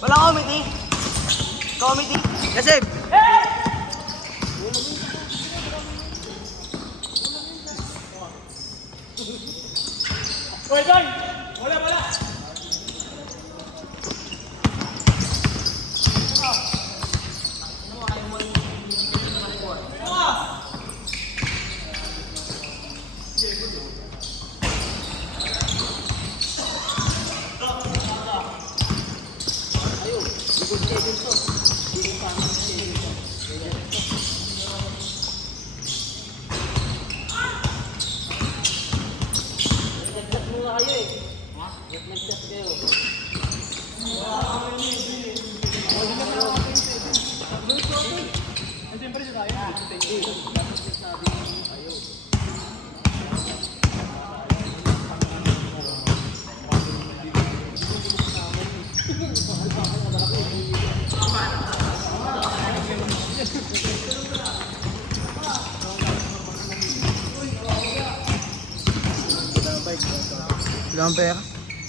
Wala committee. Committee. Kasi. Wala, wala. Ilang pera?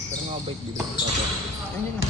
Pero mga bike dito. Ayun na.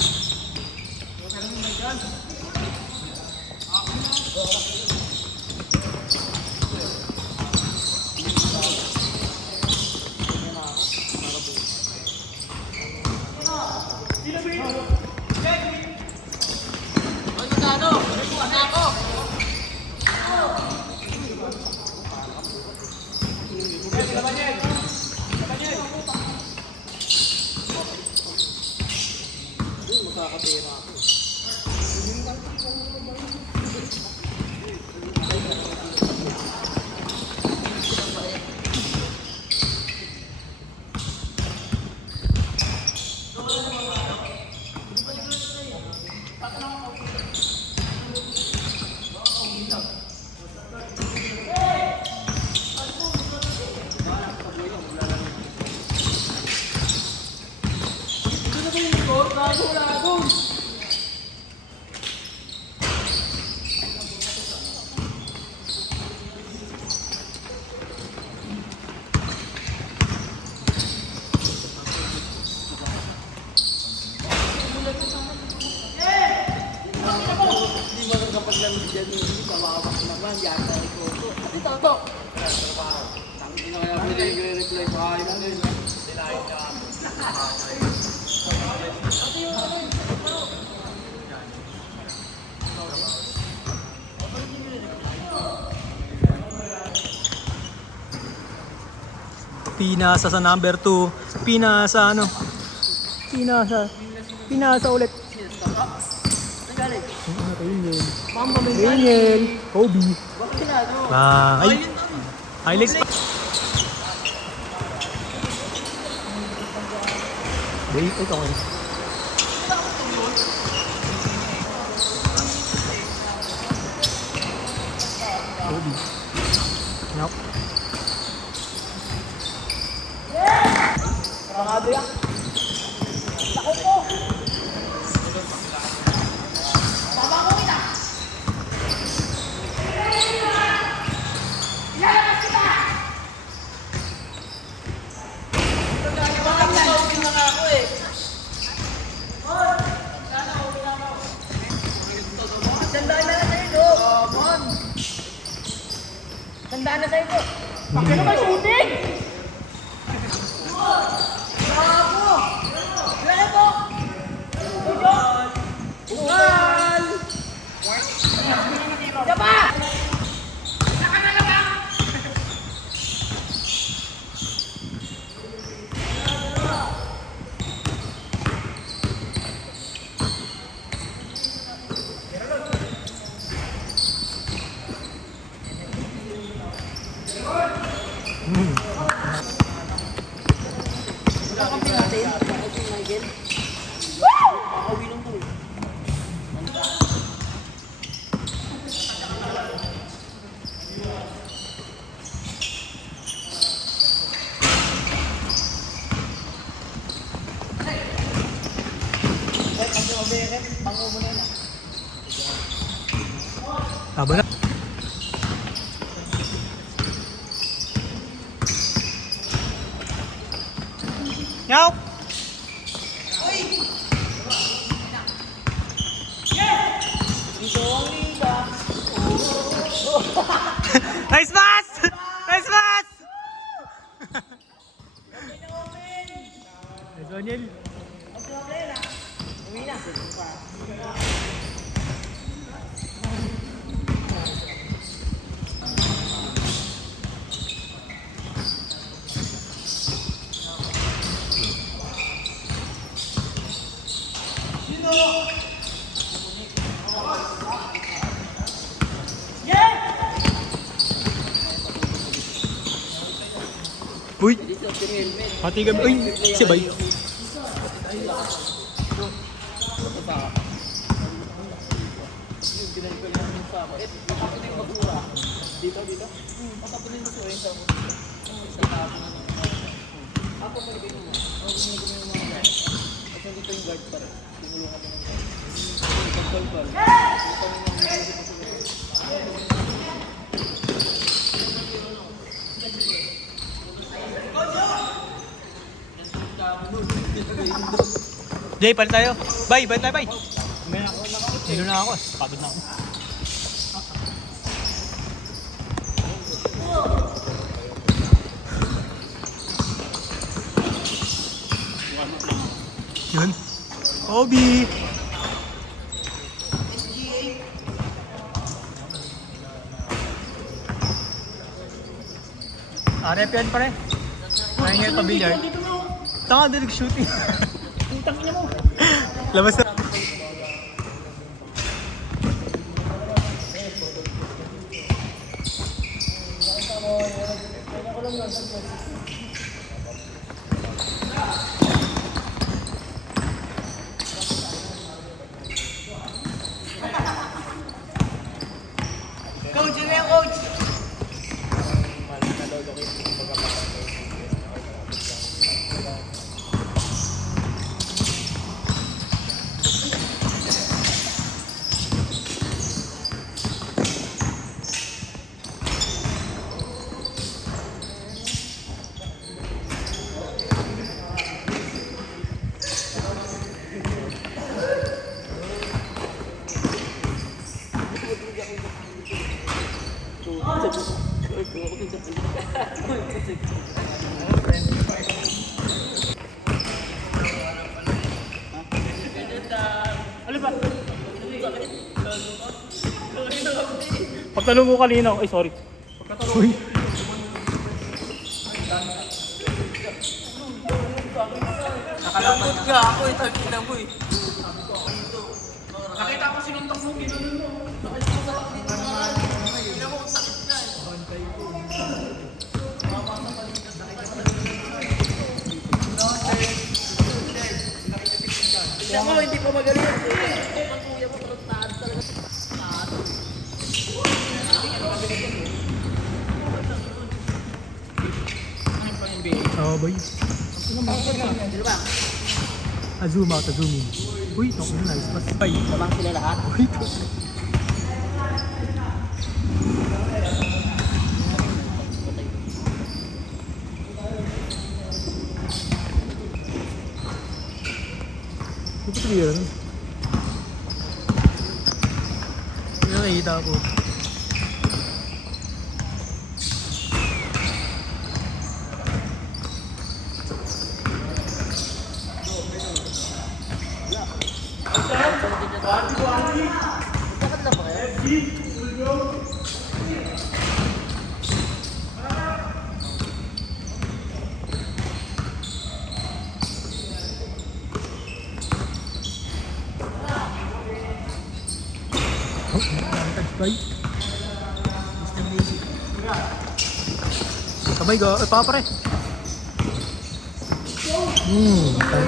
Pinasa sa number 2. Pinasa ano? Pinasa ulit. Daniel. Kobe. Ay. Highlights pa. Wait, ito ko. Kobe. Nope. Parangado yan. Takot ko. Baba ko kita. Ilalabas kita. Bakit na-open na nga ako eh. Tandaan na sa'yo, do. Tandaan na sa'yo, do. Bakit naman shooting? Bravo! Bravo! Ugal! Dapa! Saka na lang! Taba na. Yaw! Nice pass! Nice pass! Nice one, Yel. Uwi na. Uy! Pati kami. Uy! Si Bay. Jay, palit tayo. Bay, palit tayo, Bay. Nilo na ako. Pagod na ako. Yun. Obi! Rep yan pare. Nangingay pa billiard. Tanga din nag-shooting. Putang ina mo. Labas na. Coach, yun na yung coach. Pagtanong mo kanina, ay sorry. Uy. Nakalambot ka ako, itagin na mo eh. Nakita ko sinuntok mo, ginanon mo. Tignan mo, hindi pa magaling. Ang kuya mo, taas talaga. Oo, boy. Azuma, Azumi. Uy, naku, nice pass. Bay. Lamang sila lahat. Uy, ito clear. Hindi nakikita po. Bay. Sabay ga, pa pare. Thank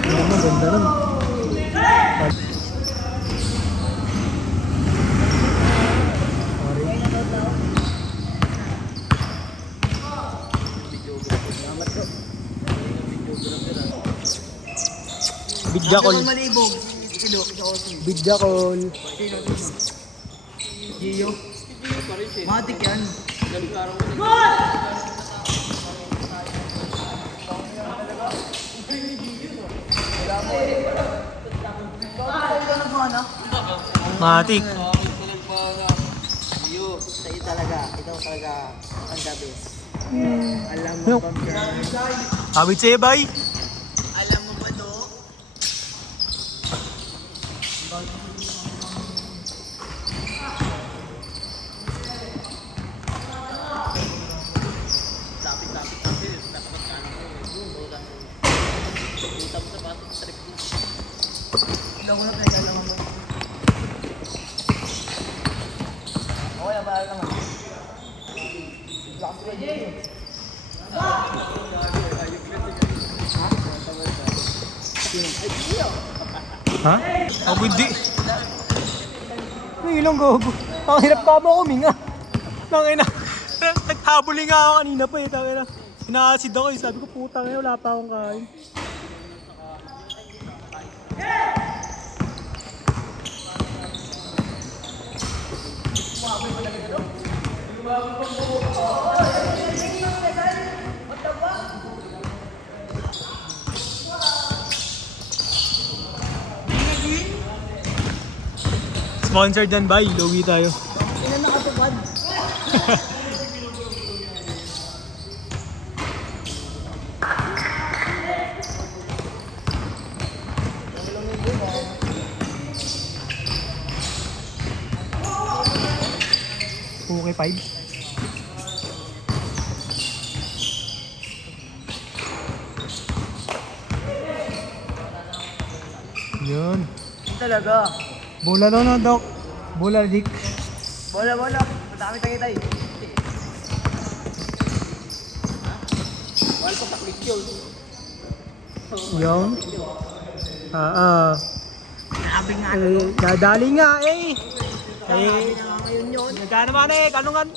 you naman, ganda nun. Bidjakol. Malibog. Bidjakol. Gio. Matik yan. Matik. Sa'yo talaga. Alam mo ba, bro? Awit sa'yo, bay. Alam mo ba do? Ilang ko na tayo, alam mo. Okay, abahal naman. Lakas ka, Jay. Ha? Ako hindi. May ilang gogo. Ang hirap ka mo kuminga. Tangina. Naghabuli nga ako kanina pa eh. Tangina. Inaasid ako eh. Sabi ko putang ina, wala pa akong kain. Sponsored yan ba? Lugi tayo. Ilan nakatupad? Okay, 5. Yun. Talaga. Bola no, no, Doc. Bola, Dick. Bola, bola. Madami tayo tayo. Wala pa taklit yun. Yun. Sabi nga. Dadali nga eh. Sabi nga ngayon yun. Nagkano man eh, kanungan.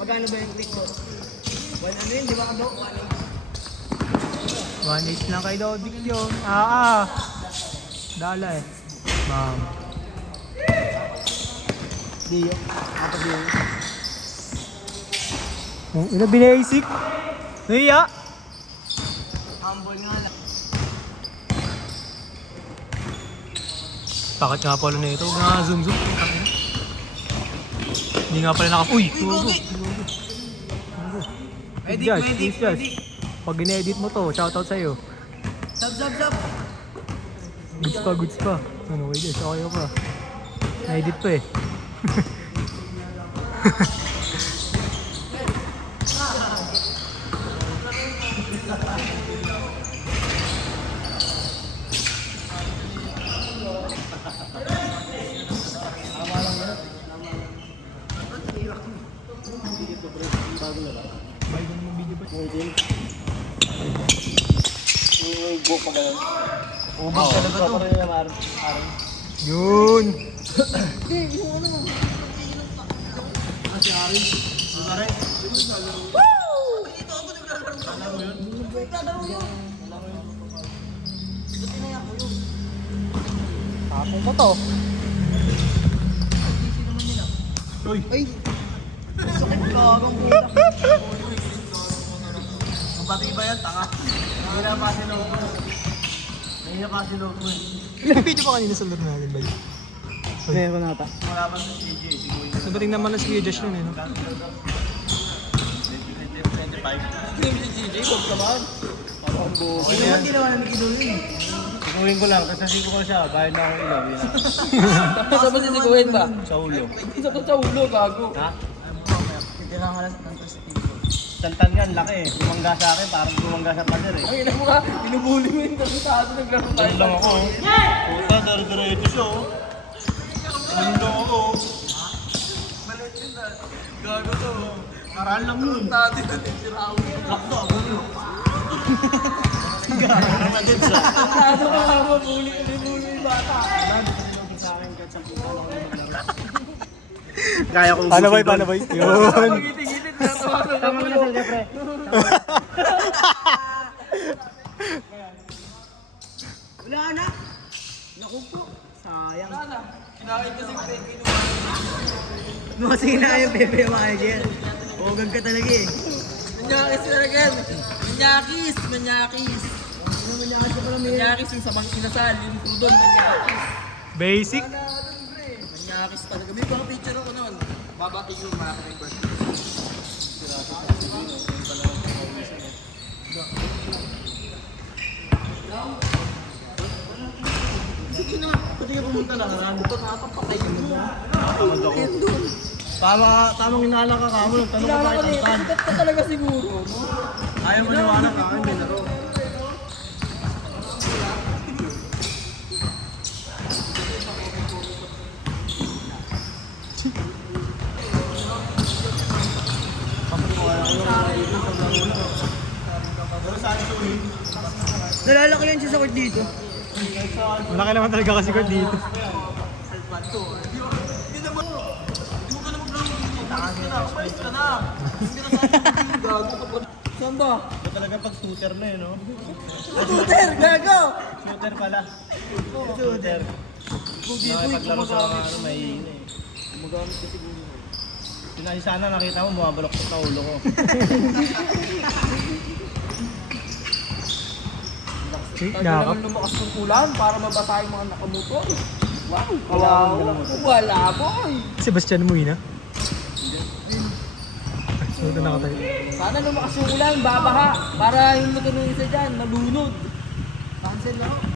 Magkano ba yung click ko? 1 ano yun, di ba ka do? 1-8 lang kay Dodik yun. Dala eh. Bam. Dio. Ato Dio. Oh, ina binasic. Naiya. Humble nga lang. Bakit nga pala na ito? Huwag nga zoom. Hindi nga pala naka... Uy! Edit. Pag in-edit mo to, shoutout sa'yo. Sub. Goods pa. Ano, wait, okay pa. Na-edit pa eh. Ubag talaga to. Yun! Tapos ko to. Uy! Ay! Sakit kagang puta. Ang pati ba yan, tanga? Hindi na pa si Loco eh. Ilang video pa kanina sa laro natin ba yun? Meron nata. Wala pa si CJ, siguro yun. Sabating naman na si Kuya Josh nun eh. No? 25. Hindi si CJ, huwag ka man. Hindi naman nakikidulo yun. Siguhin ko lang, kasi siguhin ko siya, bayad na akong ilaw. Saan ba sisiguhin ba? Sa ulo. Isa pa sa ulo, gago. Ha? Titira ka lang ng trusty. Tantan yan, laki eh. Bumangga sa akin, parang bumangga sa pader eh. Ang ina mo ka, binubuli mo yung tarutado, naglaro tayo. Ano lang ako. Puta, daro-daro siya oh. Ano lang ako. Maliit yun na. Gago to. Karaan lang mo. Natin na titira ako. Lakto, abulo. Gano'n naman din siya. Tarutado ka nga, mabuli yung bata. Sa akin, kahit sa puta ako maglaro. Kaya kong Paano ba? Yun! Gitit-gitit na ito. Tama na sila, pre. Wala na. Naku po. Sayang. Wala na. Kinain kasi fake kasi na yung Pepe Manager. Huwag ka talaga eh. Manyakis talaga. Manyakis. Manyakis yung sabang kinasal. Yung tudon, manyakis. Basic? Manyakis talaga. May mga picture ako noon. Babati yung mga birthday. Sige na, pwede ka pumunta lang. Ito nakapapatayin mo. Takot ako. Tamang inala ka kamo. Tanong ka Kilala ko kahit na ang yun. saan. Sikat ka talaga siguro. Ayaw mo niwanag ka, hindi laro. Nalalaki yan siya sa court dito. Malaki naman talaga kasi ko dito. Saan ba? Ito talaga pag shooter na no? Shooter! Gago! Shooter pala. Shooter. Nakipaglaro sa mga mahihina eh. Gumagamit ka siguro. Sinasi sana nakita mo, bumabaloktot na ulo ko. Tagal Nakakap. naman lumakas ng ulan para mabasa yung mga nakamotor. Wow! Kawawa. Wala boy! Sebastian Muina. Ito nakatayo. Sana lumakas yung ulan, babaha. Para yung motor ng isa dyan, malunod. Cancel na ako.